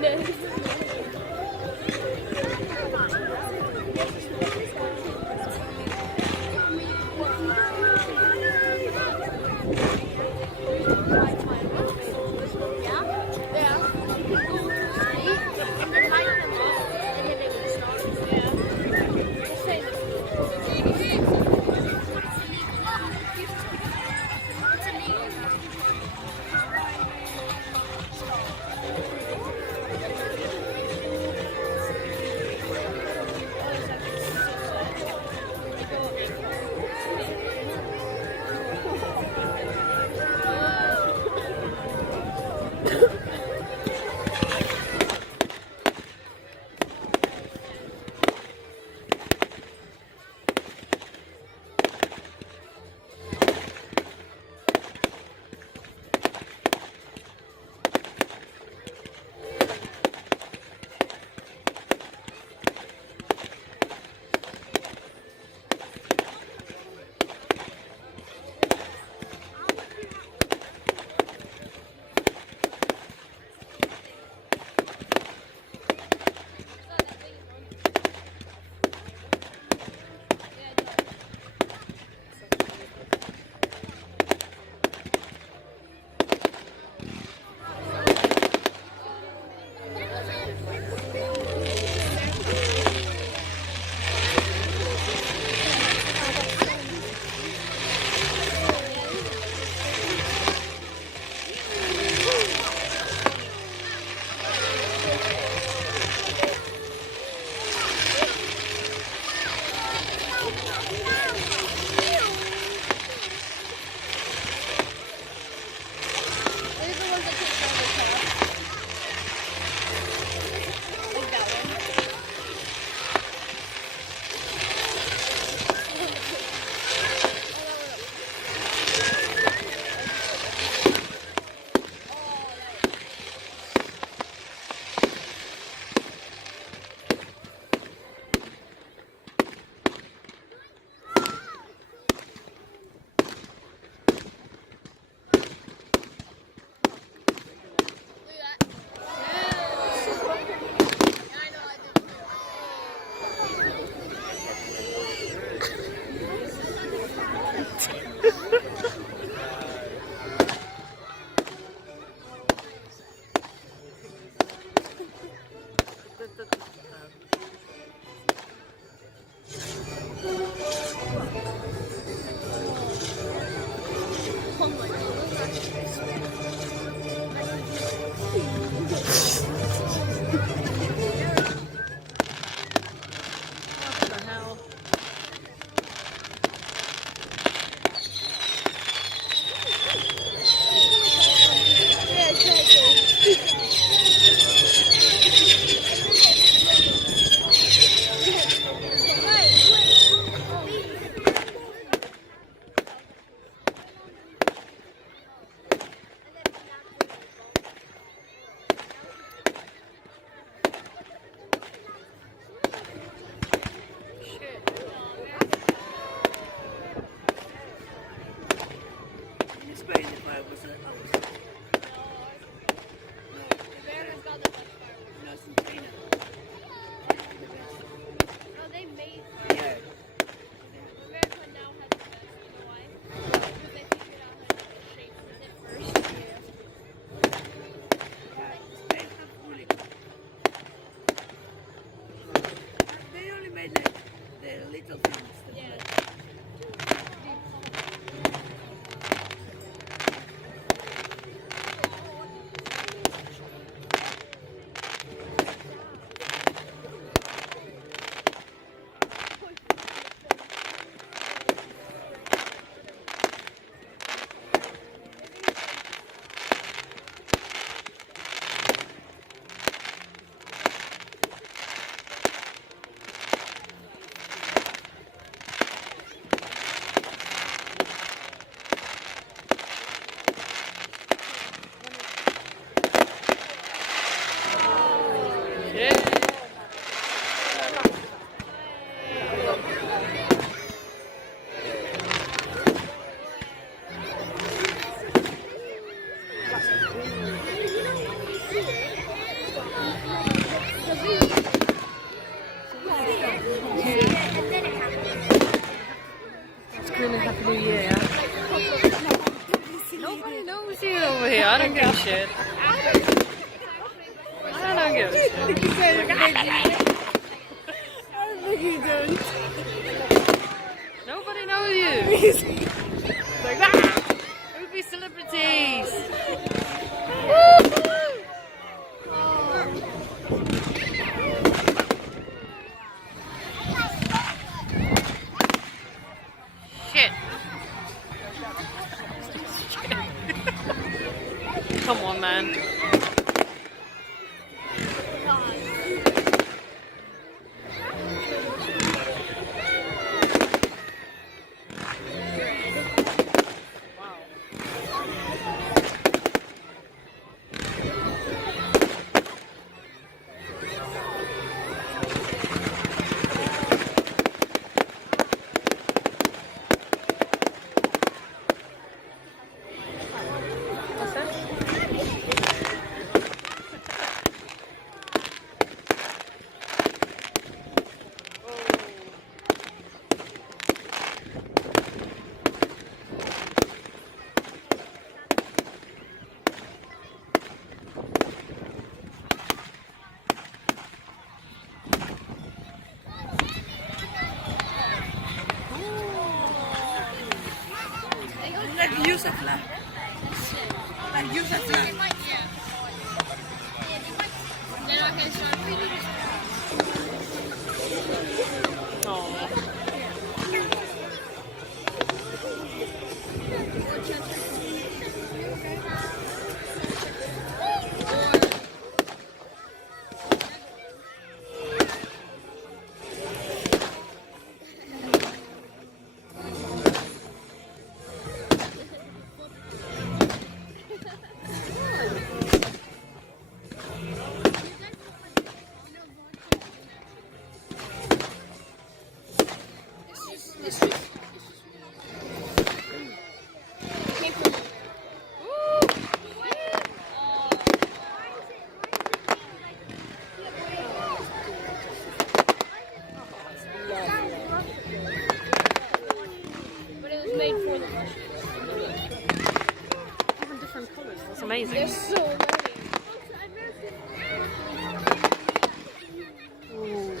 goodness. I don't give a shit. I don't give a shit. I think you don't. Nobody knows you. It's like that. We would be celebrities. Shit. Come on, man. Like use a flag. Like use a flag. Oh. But it was made for the Russians. Even different colours. That's amazing. There's so many. Ooh.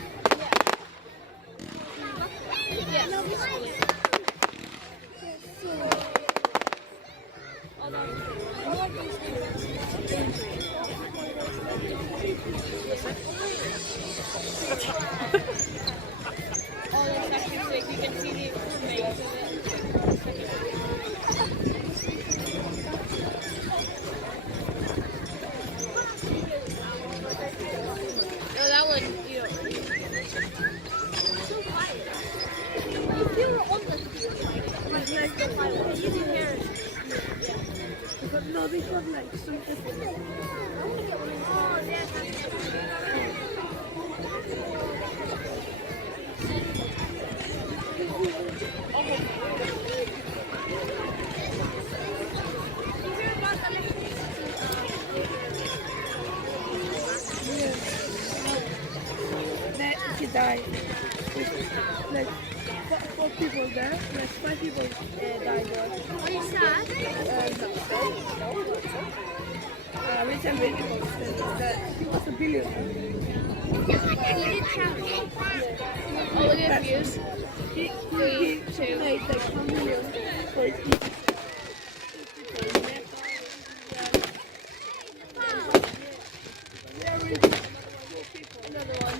Oh, that's actually sick. You can see the remains of it. No, that one, you don't. If you were on the field, you didn't hear it. But no, they got like some different. Oh, yeah, That he died. Like four people there. Like 5 people died there. Are you sad? Richard Reynolds said that he was a billionaire. He did travel. Oh, look at views. He made like 1 million for his Another one.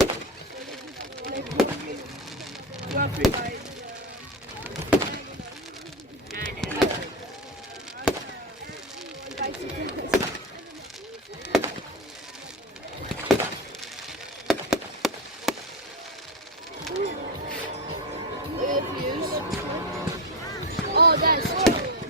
Look at views. Oh, that's true.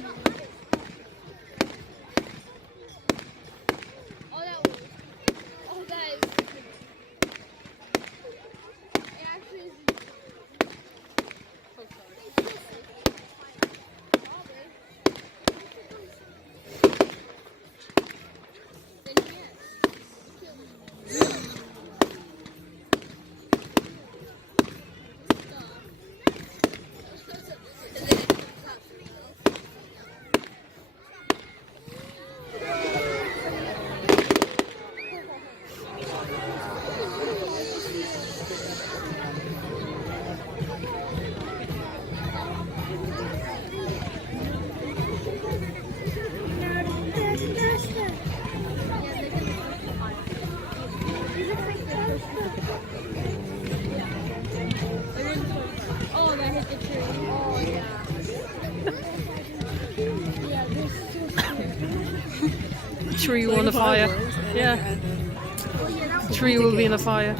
tree on the fire. Yeah. The tree will be in a fire.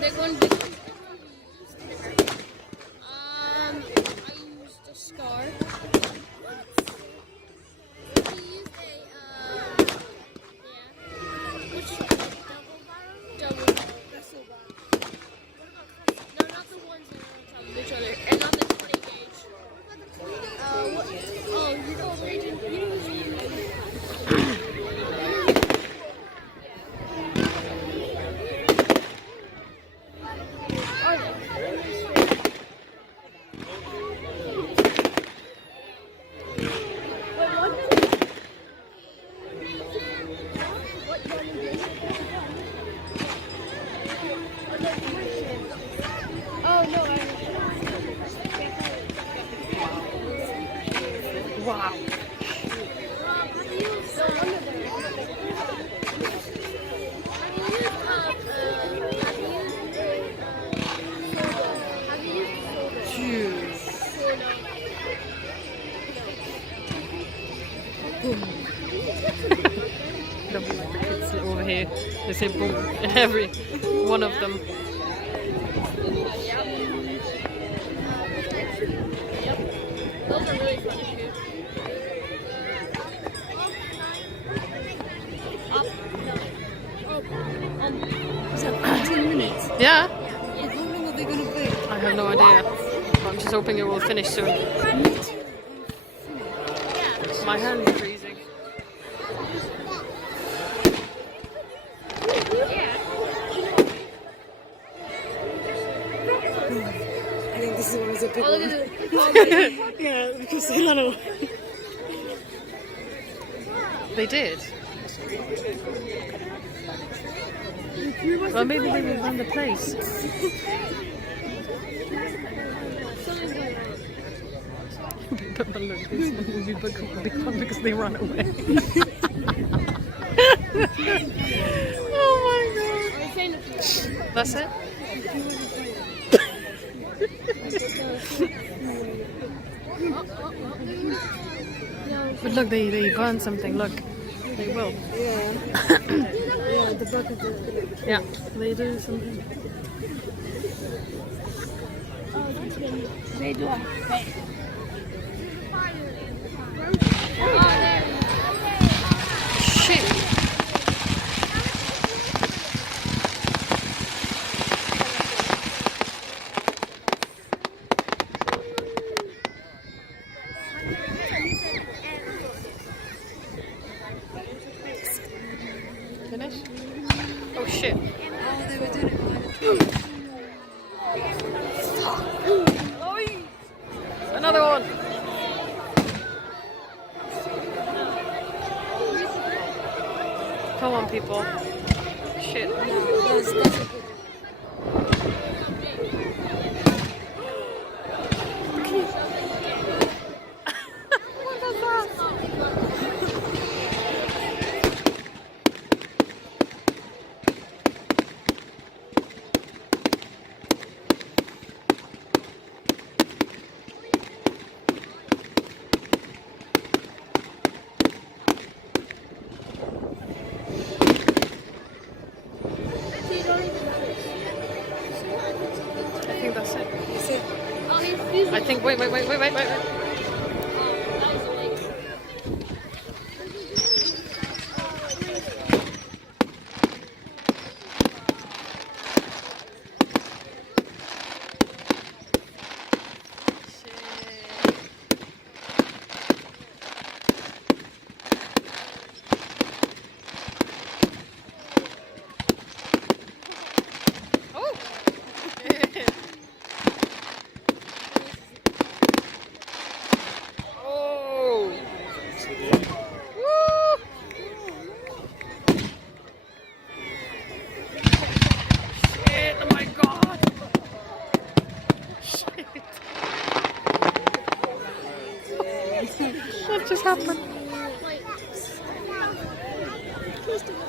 Big one. I used a scar. We used a, which double barrel? That's so bad. No, not the ones that are on top of each other, and not the 20 gauge. What? Oh, you know, Raging. Wow. They'll be like the kids over here. They say boom in every one of them. Those are really fun to shoot. Is that 15 minutes? Yeah. How long are they going to play? I have no idea. But I'm just hoping it will finish soon. My hand is freezing. I think this one is a big Oh, look one. at this. Yeah, because I don't know. They did. Well, maybe they will run the place. But look, this one will be big one because they run away. Oh my god. That's it? But look, they burn something, look. They will. Yeah. Yeah, the back of the... Yeah, they do something. They do a... Shit! Finish? Oh shit. Oh, they were doing it. Another one! Come on, people. Shit. I think that's it. I think, wait. happened? Wait.